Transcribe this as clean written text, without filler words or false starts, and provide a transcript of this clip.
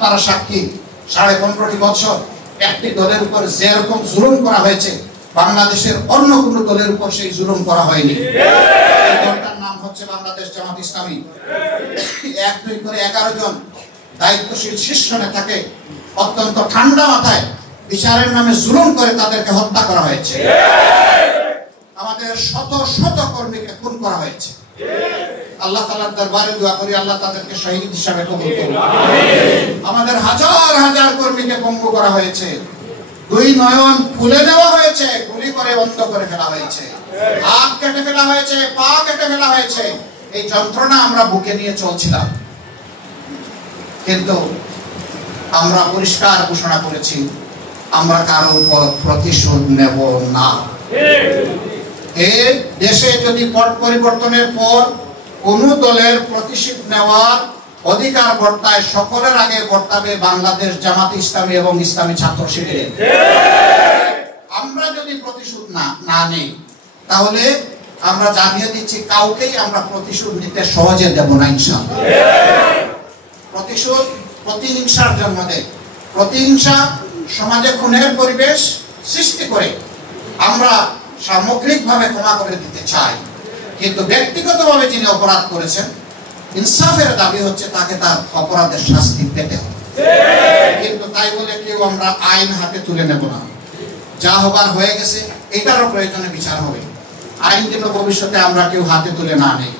আপনারা সাক্ষী, 15.5 বছর একটি দলের উপর যেরকম জুলুম করা হয়েছে, বাংলাদেশের অন্য কোন দলের উপর সেই জুলুম করা হয়নি। এই দলটার নাম হচ্ছে বাংলাদেশ জামাত ইসলামী। 1-2 করে 11 জন দায়িত্বশীল শীর্ষ নেতাকে অত্যন্ত ঠান্ডা মাথায় বিচারের নামে জুলুম করে তাদেরকে হত্যা করা হয়েছে। আমাদের শত শত কর্মীকে খুন করা হয়েছে। আল্লাহ তাআলার দরবারে দোয়া করি আল্লাহ তাদেরকে শহীদ হিসাবে কবুল করুন। আমাদের হাজার হাজার কর্মীকে পঙ্গু করা হয়েছে, 2 নয়ন খুলে দেওয়া হয়েছে, গুলি করে বন্ধ করে ফেলা হয়েছে, হাত কেটে ফেলা হয়েছে, পা কেটে ফেলা হয়েছে। এই যন্ত্রণা আমরা বুকে নিয়ে চলছিলাম, কিন্তু আমরা পরিষ্কার ঘোষণা করেছি আমরা কারোর উপর প্রতিশোধ নেব না। এই দেশে যদি পট পরিবর্তনের পর কোন দলের প্রতিশোধ নেওয়ার অধিকার বর্তায়, সকলের আগে বর্তাবে বাংলাদেশ জামাত ইসলামী এবং ইসলামী ছাত্র শিবিরের। আমরা যদি প্রতিশোধ না নেই, তাহলে আমরা জানিয়ে দিচ্ছি কাউকেই আমরা প্রতিশোধ নিতে সহজে দেব না ইনশাআল্লাহ। প্রতিশোধ প্রতিহিংসার জন্ম দেয়, প্রতিহিংসা সমাজে খুনের পরিবেশ সৃষ্টি করে। আমরা সামগ্রিকভাবে ক্ষমা করে দিতে চাই, কিন্তু ব্যক্তিগতভাবে যিনি অপরাধ করেছেন, ইনসাফের দাবি হচ্ছে তাকে তার অপরাধের শাস্তি পেতে হবে। কিন্তু তাই বলে কেউ আমরা আইন হাতে তুলে নেব না। যা হবার হয়ে গেছে, এটারও প্রয়োজনে বিচার হবে। আইন যেন ভবিষ্যতে আমরা কেউ হাতে তুলে না নেই।